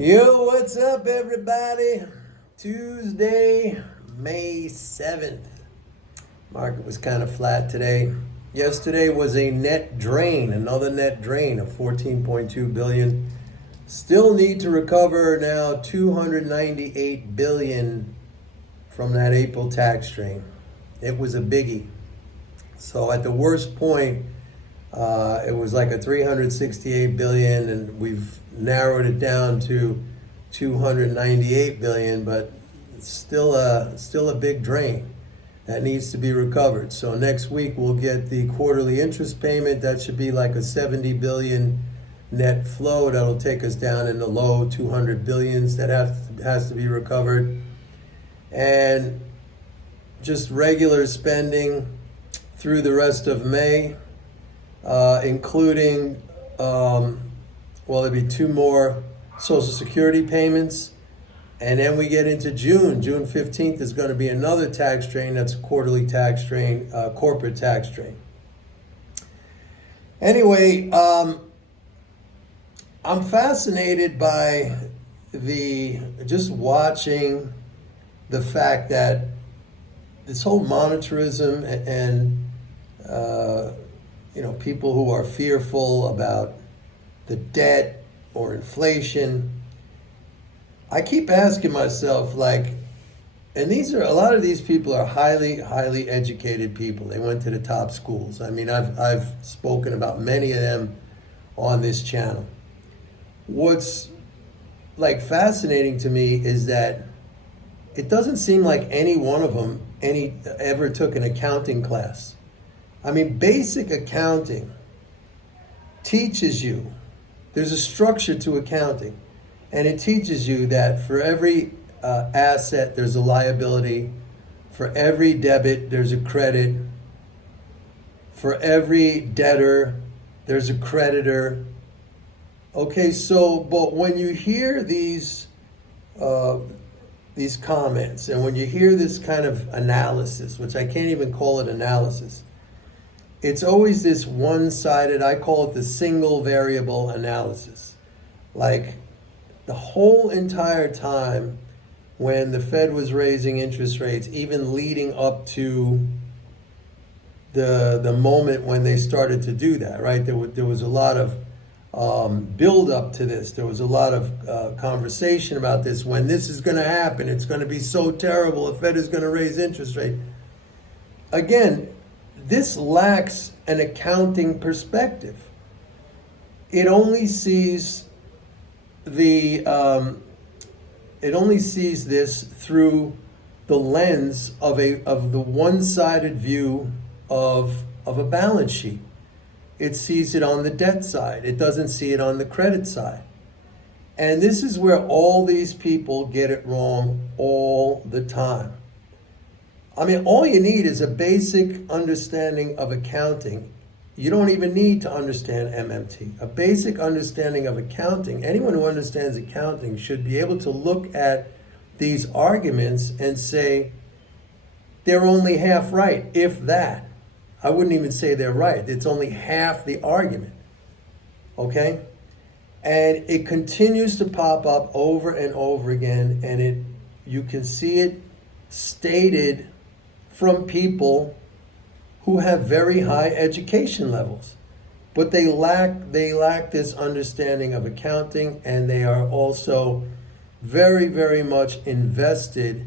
Yo, what's up, everybody? Tuesday, May 7th. Market was kind of flat today. Yesterday was a net drain, another net drain of 14.2 billion. Still need to recover now 298 billion from that April tax drain. It was a biggie. So at the worst point, it was like a 368 billion, and we've narrowed it down to 298 billion, but it's still a big drain that needs to be recovered. So next week we'll get the quarterly interest payment. That should be like a 70 billion net flow. That'll take us down in the low 200 billions. That has to be recovered. And just regular spending through the rest of May, including, there'll be two more Social Security payments. And then we get into June. June 15th is going to be another tax drain. That's a quarterly tax drain, corporate tax drain. Anyway, I'm fascinated by just watching the fact that this whole monetarism and people who are fearful about the debt or inflation, I keep asking myself, and a lot of these people are highly, highly educated people. They went to the top schools. I mean, I've spoken about many of them on this channel. What's fascinating to me is that it doesn't seem like any one of them ever took an accounting class. I mean, basic accounting teaches you, there's a structure to accounting, and it teaches you that for every asset there's a liability, for every debit there's a credit, for every debtor there's a creditor. Okay, so, but when you hear these comments, and when you hear this kind of analysis, which I can't even call it analysis, it's always this one-sided, I call it the single variable analysis. Like the whole entire time when the Fed was raising interest rates, even leading up to the moment when they started to do that, right? There was a lot of build up to this. There was a lot of conversation about this. When this is going to happen, it's going to be so terrible. The Fed is going to raise interest rate. Again, this lacks an accounting perspective. It only sees this through the lens of the one-sided view of a balance sheet. It sees it on the debt side. It doesn't see it on the credit side. And this is where all these people get it wrong all the time. I mean, all you need is a basic understanding of accounting. You don't even need to understand MMT. A basic understanding of accounting. Anyone who understands accounting should be able to look at these arguments and say, they're only half right, if that. I wouldn't even say they're right. It's only half the argument. Okay? And it continues to pop up over and over again, and you can see it stated from people who have very high education levels. But they lack this understanding of accounting, and they are also very, very much invested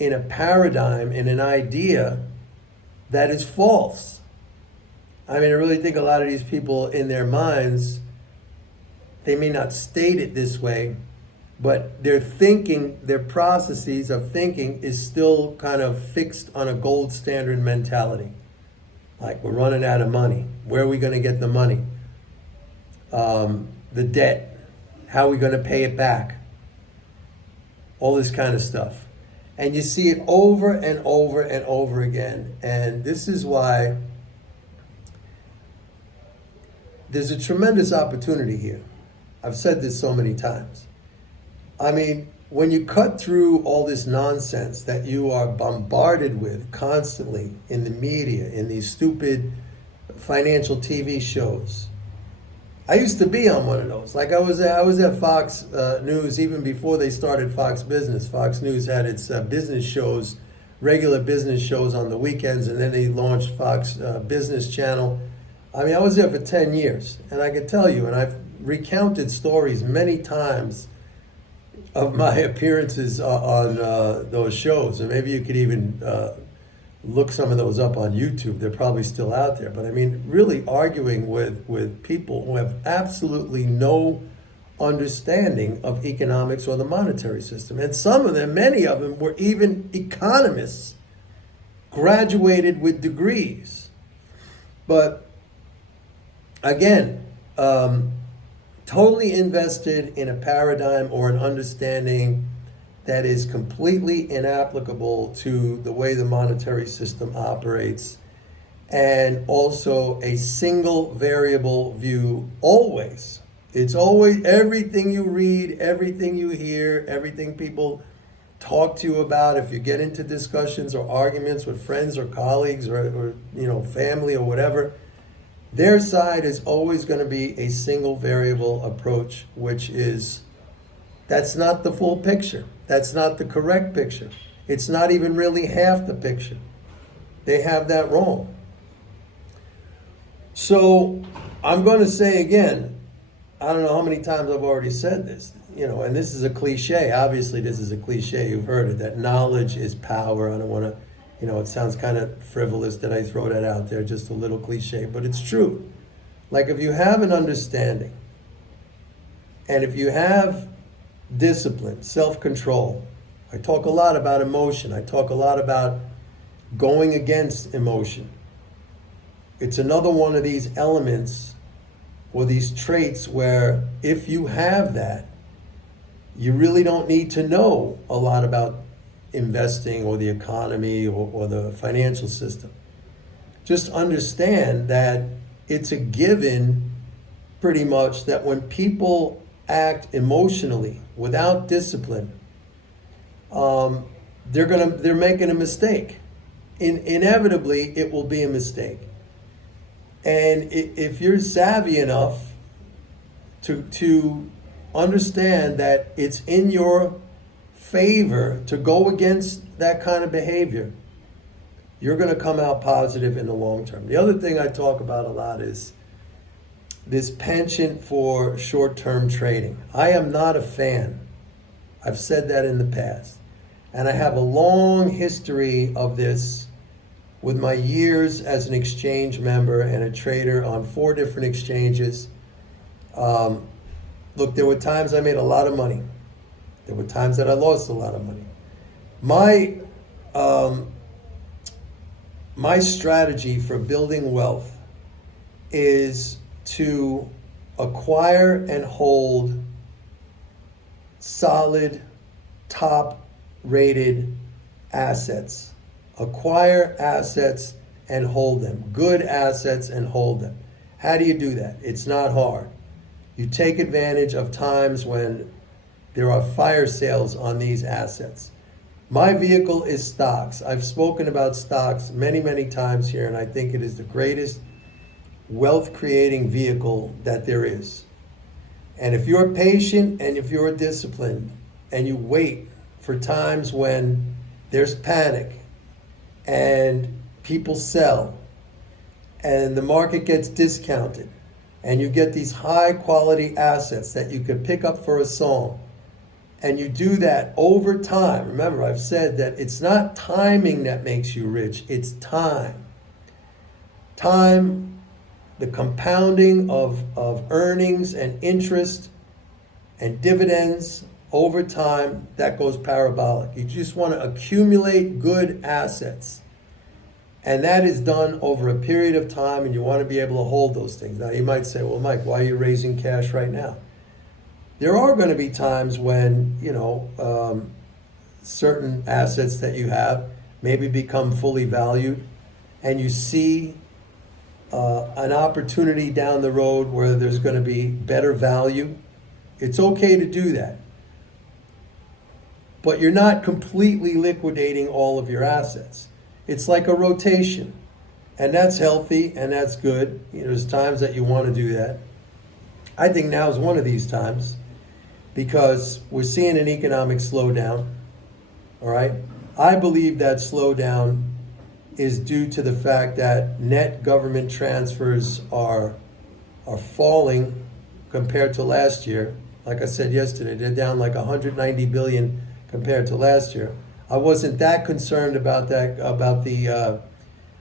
in a paradigm, in an idea that is false. I mean, I really think a lot of these people in their minds, they may not state it this way, but their thinking, their processes of thinking is still kind of fixed on a gold standard mentality. Like, we're running out of money. Where are we going to get the money? The debt. How are we going to pay it back? All this kind of stuff. And you see it over and over and over again. And this is why there's a tremendous opportunity here. I've said this so many times. I mean, when you cut through all this nonsense that you are bombarded with constantly in the media, in these stupid financial TV shows, I used to be on one of those. Like I was at Fox News even before they started Fox Business. Fox News had its business shows, regular business shows on the weekends, and then they launched Fox Business Channel. I mean, I was there for 10 years, and I can tell you, and I've recounted stories many times of my appearances on those shows, and maybe you could even look some of those up on YouTube. They're probably still out there. But I mean, really arguing with people who have absolutely no understanding of economics or the monetary system. And some of them, many of them, were even economists, graduated with degrees. But again, totally invested in a paradigm or an understanding that is completely inapplicable to the way the monetary system operates, and also a single variable view always. It's always everything you read, everything you hear, everything people talk to you about. If you get into discussions or arguments with friends or colleagues or family or whatever, their side is always going to be a single variable approach, which is, that's not the full picture. That's not the correct picture. It's not even really half the picture. They have that wrong. So I'm going to say again, I don't know how many times I've already said this, and this is a cliche. Obviously, this is a cliche. You've heard it, that knowledge is power. I don't want to, it sounds kind of frivolous that I throw that out there, just a little cliche, but it's true. Like if you have an understanding, and if you have discipline, self-control. I talk a lot about emotion. I talk a lot about going against emotion. It's another one of these elements or these traits where if you have that, you really don't need to know a lot about investing or the economy or the financial system. Just understand that it's a given pretty much that when people act emotionally without discipline, they're making a mistake. Inevitably, it will be a mistake. And if you're savvy enough to understand that it's in your favor to go against that kind of behavior, you're going to come out positive in the long term. The other thing I talk about a lot is this penchant for short-term trading. I am not a fan. I've said that in the past. And I have a long history of this with my years as an exchange member and a trader on 4 different exchanges. Look, there were times I made a lot of money. There were times that I lost a lot of money. My strategy for building wealth is to acquire and hold solid, top-rated assets. Acquire assets and hold them. Good assets and hold them. How do you do that? It's not hard. You take advantage of times when there are fire sales on these assets. My vehicle is stocks. I've spoken about stocks many, many times here, and I think it is the greatest wealth-creating vehicle that there is. And if you're patient and if you're disciplined and you wait for times when there's panic and people sell and the market gets discounted and you get these high-quality assets that you could pick up for a song, and you do that over time. Remember, I've said that it's not timing that makes you rich, it's time. Time, the compounding of earnings and interest and dividends over time, that goes parabolic. You just want to accumulate good assets. And that is done over a period of time, and you want to be able to hold those things. Now, you might say, well, Mike, why are you raising cash right now? There are going to be times when, certain assets that you have maybe become fully valued, and you see an opportunity down the road where there's going to be better value. It's okay to do that. But you're not completely liquidating all of your assets. It's like a rotation, and that's healthy and that's good. There's times that you want to do that. I think now is one of these times because we're seeing an economic slowdown. All right. I believe that slowdown is due to the fact that net government transfers are falling compared to last year. Like I said yesterday, they're down like 190 billion compared to last year. I wasn't that concerned about the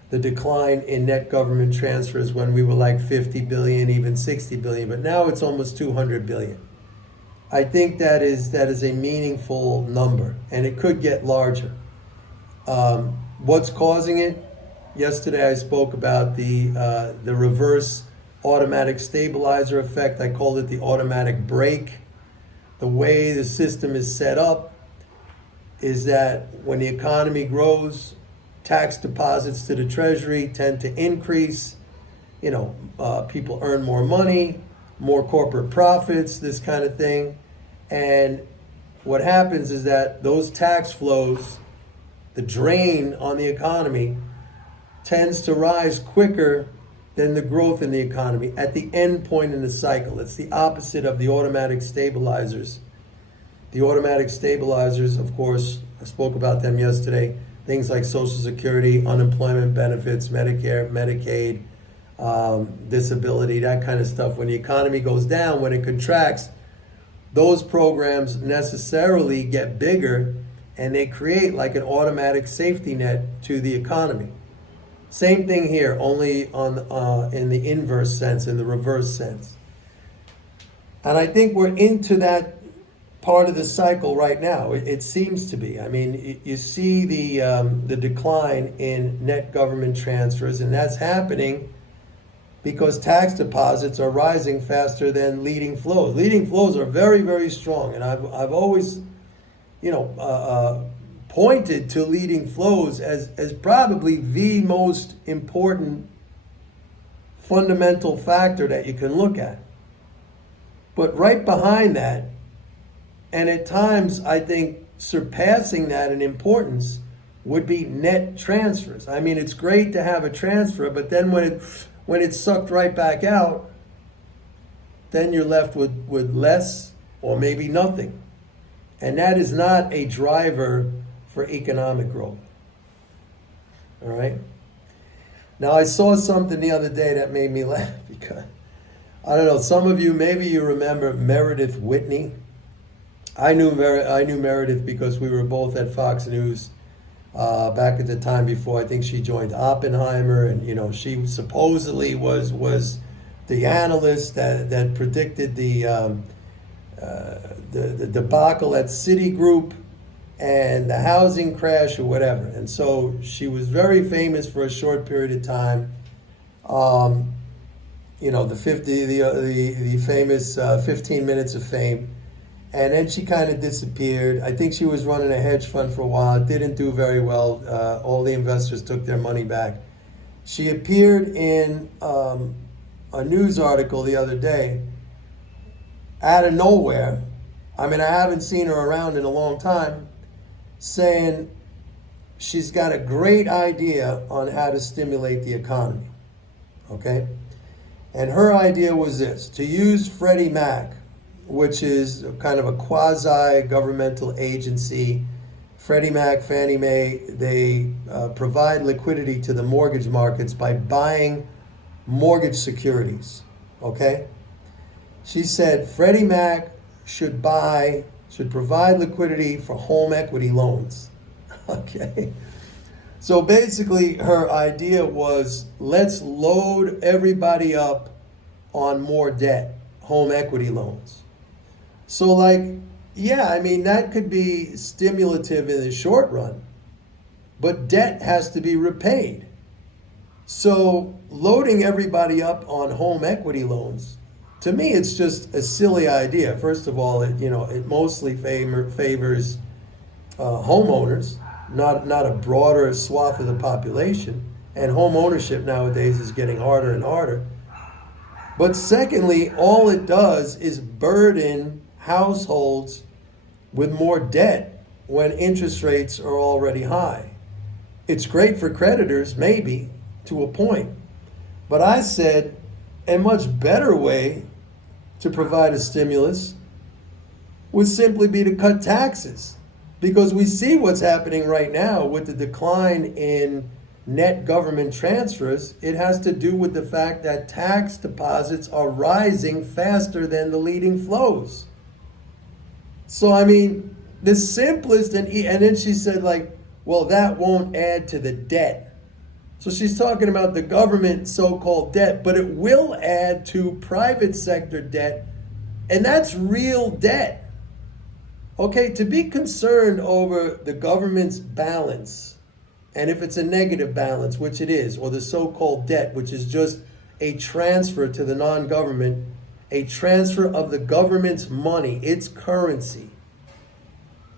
decline in net government transfers when we were like 50 billion, even 60 billion, but now it's almost 200 billion. I think that is a meaningful number, and it could get larger. What's causing it? Yesterday I spoke about the reverse automatic stabilizer effect. I called it the automatic brake. The way the system is set up is that when the economy grows, tax deposits to the Treasury tend to increase. People earn more money, more corporate profits, this kind of thing. And what happens is that those tax flows, the drain on the economy, tends to rise quicker than the growth in the economy at the end point in the cycle. It's the opposite of the automatic stabilizers. The automatic stabilizers, of course, I spoke about them yesterday. Things like Social Security, unemployment benefits, Medicare, Medicaid, disability, that kind of stuff. When the economy goes down, when it contracts, those programs necessarily get bigger and they create like an automatic safety net to the economy. Same thing here, only in the inverse sense, in the reverse sense. And I think we're into that part of the cycle right now. It seems to be. I mean, you see the decline in net government transfers, and that's happening because tax deposits are rising faster than leading flows. Leading flows are very, very strong, and I've always, pointed to leading flows as probably the most important fundamental factor that you can look at. But right behind that, and at times I think surpassing that in importance, would be net transfers. I mean, it's great to have a transfer, but then when it's sucked right back out, then you're left with less or maybe nothing. And that is not a driver for economic growth. All right? Now, I saw something the other day that made me laugh because, I don't know, some of you, maybe you remember Meredith Whitney. I knew Meredith because we were both at Fox News back at the time before I think she joined Oppenheimer, and she supposedly was the analyst that predicted the debacle at Citigroup and the housing crash or whatever. And so she was very famous for a short period of time. The famous 15 minutes of fame. And then she kind of disappeared. I think she was running a hedge fund for a while. It didn't do very well. All the investors took their money back. She appeared in a news article the other day out of nowhere. I mean, I haven't seen her around in a long time, saying she's got a great idea on how to stimulate the economy. Okay? And her idea was this: to use Freddie Mac, which is kind of a quasi-governmental agency. Freddie Mac, Fannie Mae, they provide liquidity to the mortgage markets by buying mortgage securities, okay? She said Freddie Mac should provide liquidity for home equity loans, okay? So basically her idea was, let's load everybody up on more debt, home equity loans. So that could be stimulative in the short run, but debt has to be repaid. So loading everybody up on home equity loans, to me, it's just a silly idea. First of all, it mostly favors homeowners, not a broader swath of the population. And home ownership nowadays is getting harder and harder. But secondly, all it does is burden households with more debt when interest rates are already high. It's great for creditors, maybe, to a point. But I said a much better way to provide a stimulus would simply be to cut taxes. Because we see what's happening right now with the decline in net government transfers. It has to do with the fact that tax deposits are rising faster than the leading flows. So, I mean, the simplest, and then she said, like, well, that won't add to the debt. So she's talking about the government so-called debt, but it will add to private sector debt, and that's real debt. Okay, to be concerned over the government's balance, and if it's a negative balance, which it is, or the so-called debt, which is just a transfer to the non-government, a transfer of the government's money, its currency,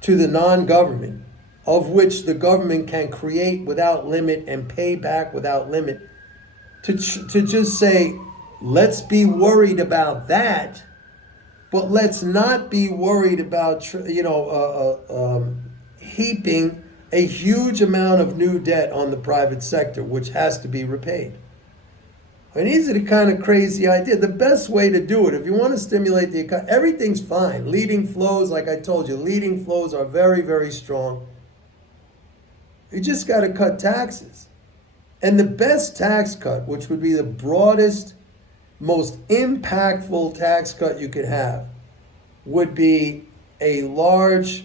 to the non-government, of which the government can create without limit and pay back without limit, to just say, let's be worried about that, but let's not be worried about heaping a huge amount of new debt on the private sector, which has to be repaid. I mean, these are the kind of crazy ideas. The best way to do it, if you want to stimulate the economy, everything's fine. Leading flows, like I told you, leading flows are very, very strong. You just got to cut taxes. And the best tax cut, which would be the broadest, most impactful tax cut you could have, would be a large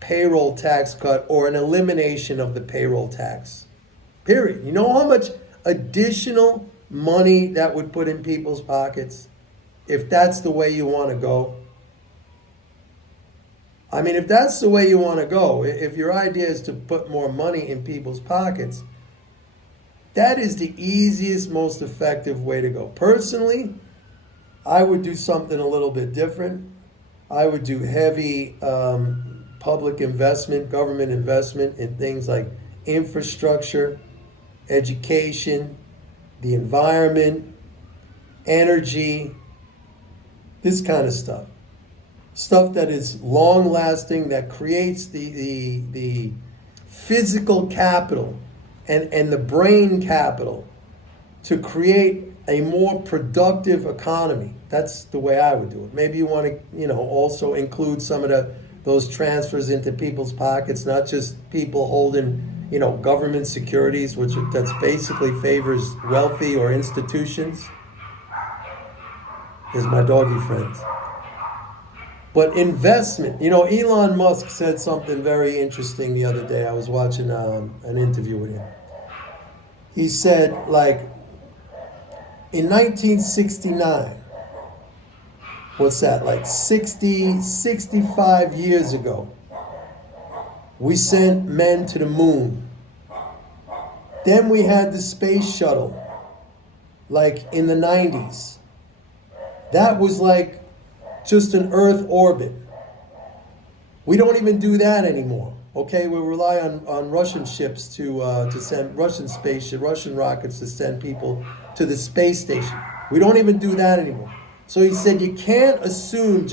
payroll tax cut or an elimination of the payroll tax. Period. You know how much additional money that would put in people's pockets if that's the way you want to go? I mean, if that's the way you want to go, if your idea is to put more money in people's pockets, that is the easiest, most effective way to go. Personally, I would do something a little bit different. I would do heavy public investment, government investment in things like infrastructure, education, the environment, energy, this kind of stuff. Stuff that is long-lasting, that creates the physical capital and the brain capital to create a more productive economy. That's the way I would do it. Maybe you want to, also include some of those transfers into people's pockets, not just people holding, government securities, that's basically favors wealthy or institutions. Is my doggy friends. But investment, Elon Musk said something very interesting the other day. I was watching an interview with him. He said, in 1969, what's that, 65 years ago, we sent men to the moon. Then we had the space shuttle, in the 90s. That was just an Earth orbit. We don't even do that anymore. Okay, we rely on Russian ships to send Russian rockets to send people to the space station. We don't even do that anymore. So he said you can't assume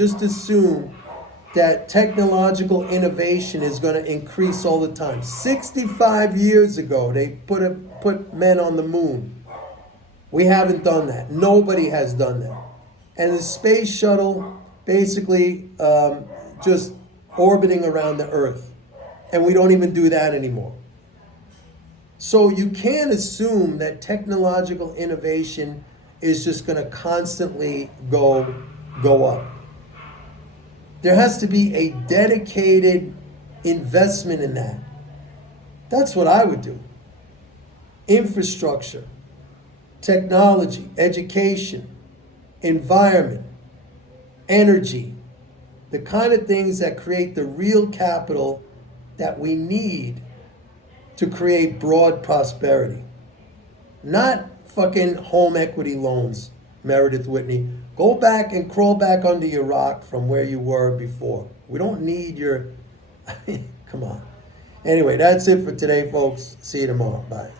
that technological innovation is going to increase all the time. 65 years ago, they put men on the moon. We haven't done that. Nobody has done that. And the space shuttle basically just orbiting around the Earth. And we don't even do that anymore. So you can't assume that technological innovation is just going to constantly go up. There has to be a dedicated investment in that. That's what I would do. Infrastructure, technology, education, environment, energy, the kind of things that create the real capital that we need to create broad prosperity. Not fucking home equity loans, Meredith Whitney. Go back and crawl back under your rock from where you were before. We don't need your... Come on. Anyway, that's it for today, folks. See you tomorrow. Bye.